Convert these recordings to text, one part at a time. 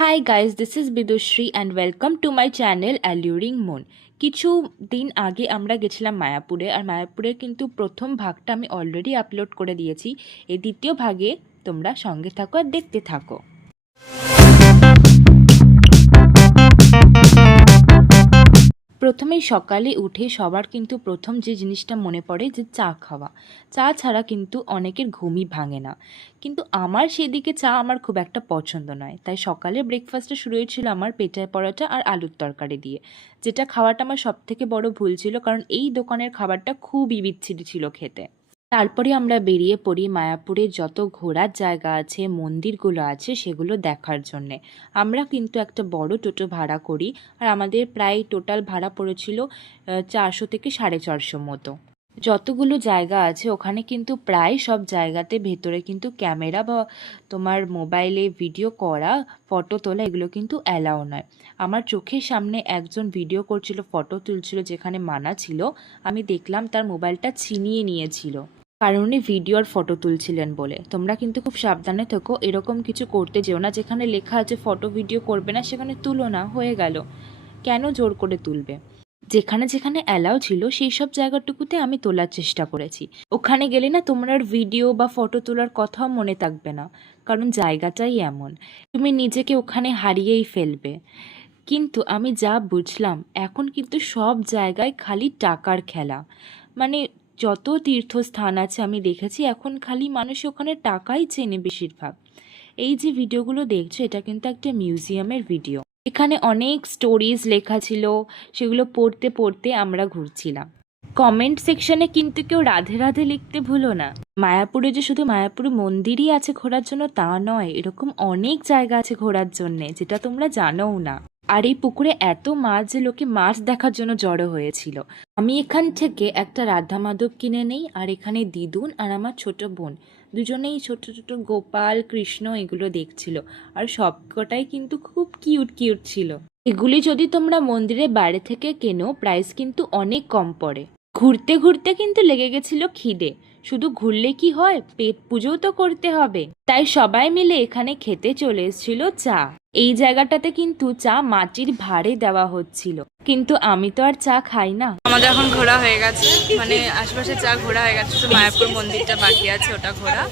Hi guys, this is Bidushri and welcome to my channel Alluring Moon. কিছু দিন আগে আমরা গেছিলাম মায়াপুরে, আর মায়াপুরের কিন্তু প্রথম ভাগটা আমি অলরেডি আপলোড করে দিয়েছি। এই দ্বিতীয় ভাগে তোমরা সঙ্গে থাকো আর দেখতে থাকো। প্রথমেই সকালে উঠে সবার কিন্তু প্রথম যে জিনিসটা মনে পড়ে যে চা খাওয়া। চা ছাড়া কিন্তু অনেকের ঘুমই ভাঙে না, কিন্তু আমার সেদিকে চা আমার খুব একটা পছন্দ নয়। তাই সকালে ব্রেকফাস্টটা শুরু হয়েছিল আমার পেঁচায় পরোটা আর আলুর তরকারি দিয়ে, যেটা খাওয়াটা আমার সবথেকে বড় ভুল ছিল, কারণ এই দোকানের খাবারটা খুবই বিচ্ছিরি ছিল খেতে। তারপরে আমরা বেরিয়ে পড়ি মায়াপুরে যত ঘোরার জায়গা আছে, মন্দিরগুলো আছে সেগুলো দেখার জন্যে। আমরা কিন্তু একটা বড় টোটো ভাড়া করি, আর আমাদের প্রায় টোটাল ভাড়া পড়েছিল 400 থেকে 450 মতো। যতগুলো জায়গা আছে ওখানে কিন্তু প্রায় সব জায়গাতে ভেতরে কিন্তু ক্যামেরা বা তোমার মোবাইলে ভিডিও করা, ফটো তোলা এগুলো কিন্তু অ্যালাউ নয়। আমার চোখের সামনে একজন ভিডিও করছিল, ফটো তুলছিল, যেখানে মানা ছিল। আমি দেখলাম তার মোবাইলটা ছিনিয়ে নিয়েছিল, কারণ উনি ভিডিও আর ফটো তুলছিলেন বলে। তোমরা কিন্তু খুব সাবধানে থেকো, এরকম কিছু করতে যেও না। যেখানে লেখা আছে ফটো ভিডিও করবে না সেখানে তুলো না, হয়ে গেল। কেন জোর করে তুলবে? যেখানে যেখানে অ্যালাউ ছিল সেই সব জায়গাটুকুতে আমি তোলার চেষ্টা করেছি। ওখানে গেলে না তোমরা ভিডিও বা ফটো তোলার কথাও মনে থাকবে না, কারণ জায়গাটাই এমন, তুমি নিজেকে ওখানে হারিয়েই ফেলবে। কিন্তু আমি যা বুঝলাম এখন কিন্তু সব জায়গায় খালি টাকার খেলা। মানে যত তীর্থস্থান আছে আমি দেখেছি এখন খালি মানুষ ওখানে টাকাই চেনে বেশিরভাগ। এই যে ভিডিওগুলো দেখছো এটা কিন্তু একটা মিউজিয়ামের ভিডিও। এখানে অনেক স্টোরিজ লেখা ছিল, সেগুলো পড়তে পড়তে আমরা ঘুরছিলাম। কমেন্ট সেকশনে কিন্তু কেউ রাধে রাধে লিখতে ভুলো না। মায়াপুরে যে শুধু মায়াপুর মন্দিরই আছে ঘোরার জন্য তা নয়, এরকম অনেক জায়গা আছে ঘোরার জন্যে যেটা তোমরা জানোও না। আর এই পুকুরে এত মাছ যে লোকে মাছ দেখার জন্য জড়ো হয়েছিল। আমি এখান থেকে একটা রাধা মাধব কিনে নেই, আর এখানে দিদুন আর আমার ছোট বোন দুজনেই ছোট ছোট গোপাল কৃষ্ণ এগুলো দেখছিল, আর সবকটাই কিন্তু খুব কিউট কিউট ছিল। এগুলি যদি তোমরা মন্দিরের বাইরে থেকে কেনো প্রাইস কিন্তু অনেক কম পড়ে। ঘুরতে ঘুরতে কিন্তু লেগে গেছিল খিদে। শুধু ঘুরলে কি হয়, পেট পুজোও তো করতে হবে। তাই সবাই মিলে এখানে খেতে চলে এসেছিল চা। এই জায়গাটাতে কিন্তু চা মাটির ভাঁড়ে দেওয়া হচ্ছিল, কিন্তু আমি তো আর চা খাই না। আমাদের এখন ঘোরা হয়ে গেছে, মানে আশেপাশে চা ঘোরা হয়ে গেছে, তো মায়াপুর মন্দিরটা বাকি আছে ওটা ঘোরা।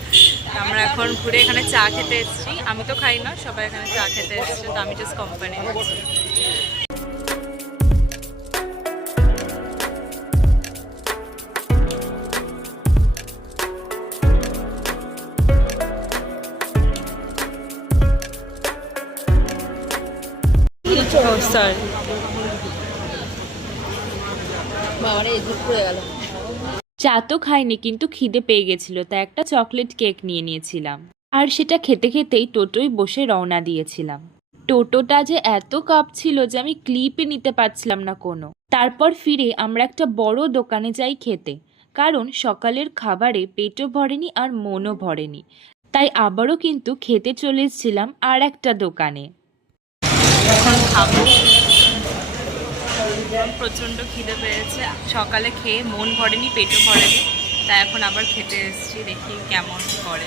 আমরা এখন ঘুরে এখানে চা খেতে এসেছি। আমি তো খাই না, সবাই এখানে চা খেতে এসেছে, তো আমি জাস্ট কোম্পানি করছি। চা তো খাইনি, কিন্তু খিদে পেয়ে গেছিল, তাই একটা চকলেট কেক নিয়ে নিয়েছিলাম, আর সেটা খেতে খেতেই টোটোয় বসে রওনা দিয়েছিলাম। টোটোটা যে এত কাঁপছিল যে আমি ক্লিপে নিতে পারছিলাম না কোনো। তারপর ফিরে আমরা একটা বড় দোকানে যাই খেতে, কারণ সকালের খাবারে পেটও ভরেনি আর মনও ভরেনি। তাই আবারও কিন্তু খেতে চলে এসেছিলাম আর একটা দোকানে। এখন খাবো, প্রচণ্ড খিদে পেয়েছে। সকালে খেয়ে মন ভরেনি, পেটও ভরেনি, তাই এখন আবার খেতে এসেছি, দেখি কেমন করে।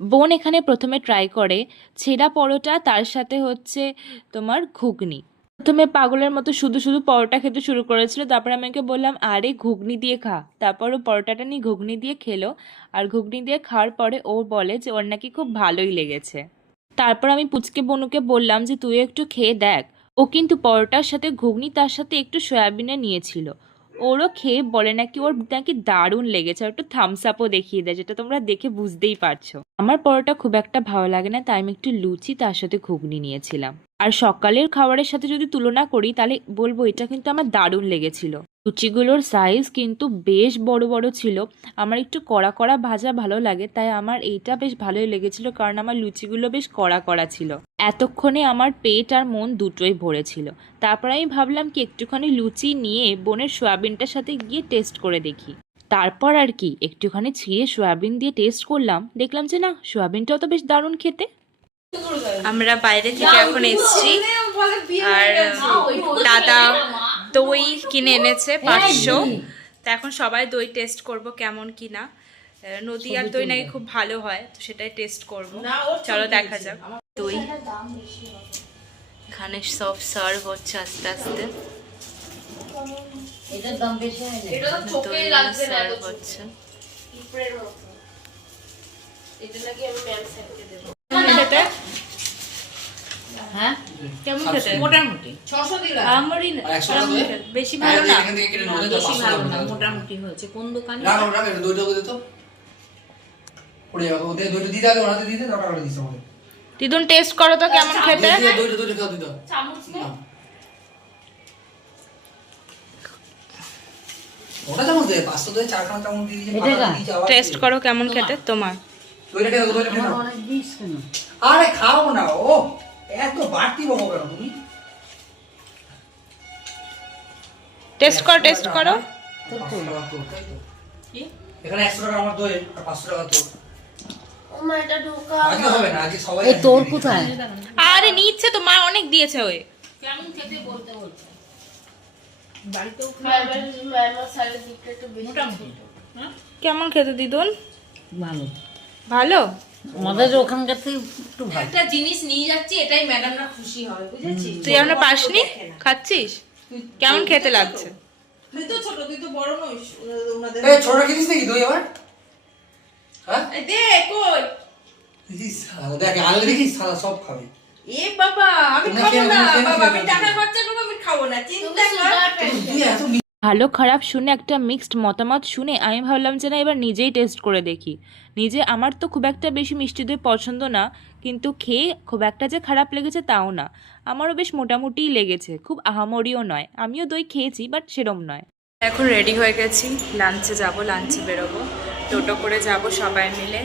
বোন এখানে প্রথমে ট্রাই করে ছেঁড়া পরোটা, তার সাথে হচ্ছে তোমার ঘুগনি। প্রথমে পাগলের মতো শুধু শুধু পরোটা খেতে শুরু করেছিল, তারপর আমি ওকে বললাম আরে ঘুগনি দিয়ে খা। তারপর ও পরোটাটা নিয়ে ঘুগনি দিয়ে খেলো, আর ঘুগনি দিয়ে খাওয়ার পরে ও বলে যে ওর নাকি খুব ভালোই লেগেছে। তারপর আমি পুচকে বনুকে বললাম যে তুই একটু খেয়ে দেখ। ও কিন্তু পরোটার সাথে ঘুগনি তার সাথে একটু সয়াবিনে নিয়েছিল। ওরও খেয়ে বলে নাকি ওর নাকি দারুণ লেগেছে, আর একটু থামস আপও দেখিয়ে দেয়, যেটা তোমরা দেখে বুঝতেই পারছো। আমার পরোটা খুব একটা ভালো লাগে না, তাই আমি একটু লুচি তার সাথে ঘুগনি নিয়েছিলাম। আর সকালের খাবারের সাথে যদি তুলনা করি তাহলে বলবো এটা কিন্তু আমার দারুণ লেগেছিল। লুচিগুলোর সাইজ কিন্তু বেশ বড় বড় ছিল। আমার একটু কড়া কড়া ভাজা ভালো লাগে, তাই আমার এইটা বেশ ভালোই লেগেছিল, কারণ আমার লুচিগুলো বেশ কড়া কড়া ছিল। এতক্ষণে আমার পেট আর মন দুটোই ভরেছিল। তারপর আমি ভাবলাম কি একটুখানি লুচি নিয়ে বোনের সয়াবিনটার সাথে গিয়ে টেস্ট করে দেখি। তারপর আর কি একটুখানি ছিঁড়ে সয়াবিন দিয়ে টেস্ট করলাম, দেখলাম যে না, সয়াবিনটাও তো বেশ দারুণ খেতে। আমরা বাইরে থেকে এখন এসেছি, আর দাদা দই কিনে এনেছে 500। তা এখন সবাই দই টেস্ট করব কেমন কি না। নদীয়ার দই নাকি খুব ভালো হয়, তো সেটাই টেস্ট করব। চলো দেখা যাক। দই এখানে সব সার্ভ হচ্ছে আস্তে আস্তে। এটার দাম বেশি হয় না। এটা তো চোখে দই লাগছে না সার্ভ এত হচ্ছে। পিঁপড়ের মতো। এটা নাকি আমি ম্যাম স্যারকে দেবো। কেমন খেতে? হ্যাঁ কেমন খেতে? মোটামুটি 600 দিলাম। আমারই না, কেমন খেতে? বেশি ভালো না? বেশি ভালো না, মোটামুটি হয়েছে। কোন দোকানে? দিদুন টেস্ট করো তো কেমন খেতে। চামচ নে। টেস্ট করো কেমন খেতে তোমার। আমার অনেক দিস কেন? আরে খাও না, ও এত বাড়তি বকো কেন তুমি? টেস্ট করো, টেস্ট করো। এখানে 100 টাকা আমার দই আর 500 টাকা তোর। ওমা এটা ঢোকা। আজকে হবে না, আজকে সবাই এই তোর কোথায়? আরে নিচ্ছে তো, মা অনেক দিয়েছে ওই। কেমন খেতে বলতে বলছে। বাড়িতেও ম্যাম স্যারের দিকটা একটু বেশি। মোটামুটি কেমন খেতে দিদুন? ভালো। ভালো? আমাদের ওখানকার থেকে একটু ভালো। একটা জিনিস নিয়ে যাচ্ছি, এটাই ম্যাডামরা খুশি হবে, বুঝেছিস? তুই এখনো পাসনি? খাচ্ছিস? কেমন খেতে লাগছে? তুই তো ছোট, তুই তো বড় নইস ওনাদের। এই ছোটটা কিনিস নাকি দই আবার? হ্যাঁ? এই দে কই। ইস শালা, দেখ আনলে দেখিস শালা সব খাবে। এ বাবা, আমি তোমরা খাবো খেয়ে না নাও, খেয়ে নাও, বাবা, আমি খেয়ে নাও। টাকা খরচা করবো, আমি খাবো না, চিন্তা কর। তুই এত ভালো খারাপ শুনে একটা মিক্সড মতামত শুনে আমি ভাবলাম যে না এবার নিজেই টেস্ট করে দেখি। নিজে আমার তো খুব একটা বেশি মিষ্টি দই পছন্দ না, কিন্তু খেয়ে খুব একটা যে খারাপ লেগেছে তাও না, আমারও বেশ মোটামুটিই লেগেছে, খুব আহামরিও নয়। আমিও দই খেয়েছি বাট সেরম নয়। এখন রেডি হয়ে গেছি, লাঞ্চে যাব, লাঞ্চে বেরোবো, টোটো করে যাব সবাই মিলে।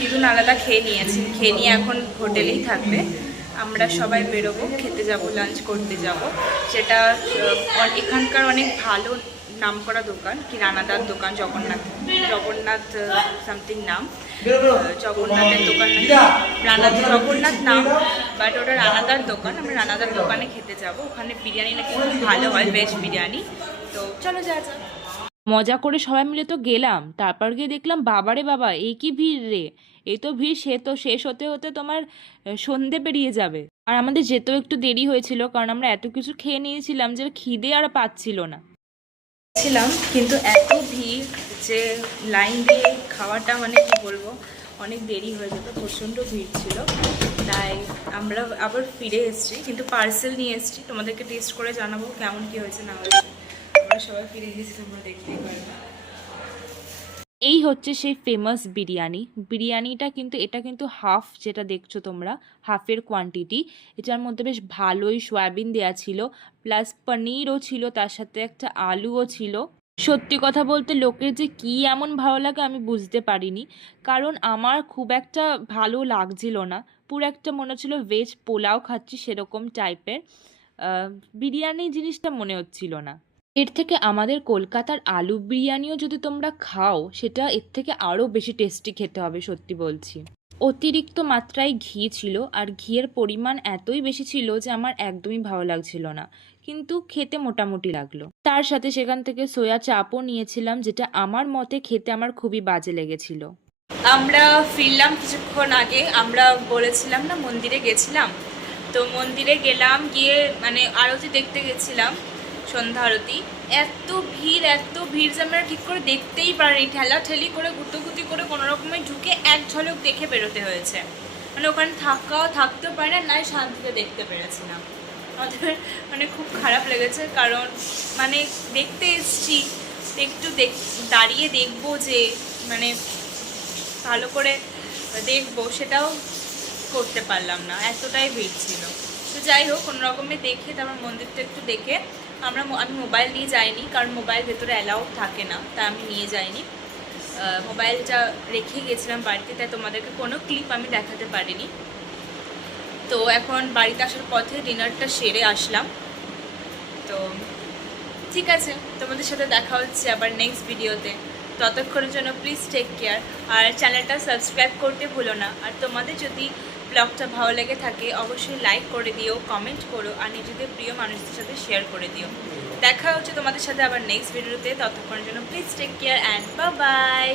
দিদুন আলাদা খেয়ে নিয়েছি, খেয়ে নিয়ে এখন হোটেলেই থাকবে। আমরা সবাই বেরোবো, খেতে যাব, লাঞ্চ করতে যাব। সেটা এখানকার অনেক ভালো নামকরা দোকান, কি রানাদার দোকান, জগন্নাথ সামথিং নাম, জগন্নাথের দোকান নাকি জগন্নাথ নাম, বাট ওটা রানাদার দোকান। আমরা রানাদার দোকানে খেতে যাব, ওখানে বিরিয়ানি নাকি খুব ভালো হয়, ভেজ বিরিয়ানি। তো চলো যা যা। মজা করে সবাই মিলে তো গেলাম, তারপর গিয়ে দেখলাম বাবারে বাবা এই কি ভিড় রে, এই তো ভিড় সে তো শেষ হতে হতে তোমার সন্ধে পেরিয়ে যাবে। আর আমাদের যেতেও একটু দেরি হয়েছিল, কারণ আমরা এত কিছু খেয়ে নিয়েছিলাম যে খিদে আর পাচ্ছিল না। ছিলাম কিন্তু এত ভিড় যে লাইন দিয়ে খাওয়াটা মানে কি বলবো, অনেক দেরি হয়ে যেত, প্রচণ্ড ভিড় ছিল। তাই আমরা আবার ফিরে এসেছি, কিন্তু পার্সেল নিয়ে এসেছি, তোমাদেরকে টেস্ট করে জানাবো কেমন কি হয়েছে না হয়েছে। আমরা সবাই ফিরে এসেছি, তোমরা দেখতেই পারবে। এই হচ্ছে সেই ফেমাস বিরিয়ানি। বিরিয়ানিটা কিন্তু এটা কিন্তু হাফ, যেটা দেখছো তোমরা হাফের কোয়ান্টিটি। এটার মধ্যে বেশ ভালোই সয়াবিন দেওয়া ছিল, প্লাস পনিরও ছিল, তার সাথে একটা আলুও ছিল। সত্যি কথা বলতে লোকের যে কী এমন ভালো লাগে আমি বুঝতে পারিনি, কারণ আমার খুব একটা ভালো লাগছিল না। পুরো একটা মনে হচ্ছিল ভেজ পোলাও খাচ্ছি সেরকম টাইপের বিরিয়ানি জিনিসটা মনে হচ্ছিল না। এর থেকে আমাদের কলকাতার আলু বিরিয়ানিও যদি তোমরা খাও, সেটা এর থেকে আরও বেশি টেস্টি খেতে হবে, সত্যি বলছি। অতিরিক্ত মাত্রায় ঘি ছিল, আর ঘিয়ের পরিমাণ এতই বেশি ছিল যে আমার একদমই ভালো লাগছিল না, কিন্তু খেতে মোটামুটি লাগলো। তার সাথে সেখান থেকে সোয়া চাপও নিয়েছিলাম, যেটা আমার মতে খেতে আমার খুবই বাজে লেগেছিল। আমরা ফিরলাম কিছুক্ষণ আগে। আমরা বলেছিলাম না মন্দিরে গেছিলাম, তো মন্দিরে গেলাম, গিয়ে মানে আরতি দেখতে গেছিলাম, সন্ধ্যা আরতি। এত ভিড় যে আমরা ঠিক করে দেখতেই পারিনি, ঠেলাঠেলি করে গুটোগুটি করে কোনো রকমে ঢুকে এক ঝলক দেখে বেরোতে হয়েছে। মানে ওখানে থাকতেও পারি না, নাই শান্তিতে দেখতে পেরেছিলাম। আমাদের মানে খুব খারাপ লেগেছে, কারণ মানে দেখতে এসছি, একটু দাঁড়িয়ে দেখবো যে মানে ভালো করে দেখবো, সেটাও করতে পারলাম না, এতটাই ভিড় ছিল। তো যাই হোক, কোনো রকমে দেখে তারপর মন্দিরটা একটু দেখে আমি মোবাইল নিয়ে যাইনি, কারণ মোবাইল ভেতরে অ্যালাউ থাকে না, তাই আমি নিয়ে যাইনি। মোবাইলটা রেখে গেছিলাম বাড়িতে, তাই তোমাদেরকে কোনো ক্লিপ আমি দেখাতে পারিনি। তো এখন বাড়িতে আসার পথে ডিনারটা সেরে আসলাম। তো ঠিক আছে, তোমাদের সাথে দেখা হচ্ছে আবার নেক্সট ভিডিওতে। ততক্ষণের জন্য প্লিজ টেক কেয়ার, আর চ্যানেলটা সাবস্ক্রাইব করতে ভুলো না। আর তোমাদের যদি ব্লগটা ভালো লেগে থাকে অবশ্যই লাইক করে দিও, কমেন্ট করো, আর নিজেদের প্রিয় মানুষদের সাথে শেয়ার করে দিও। দেখা হচ্ছে তোমাদের সাথে আবার নেক্সট ভিডিওতে। ততক্ষণের জন্য please take care and bye by.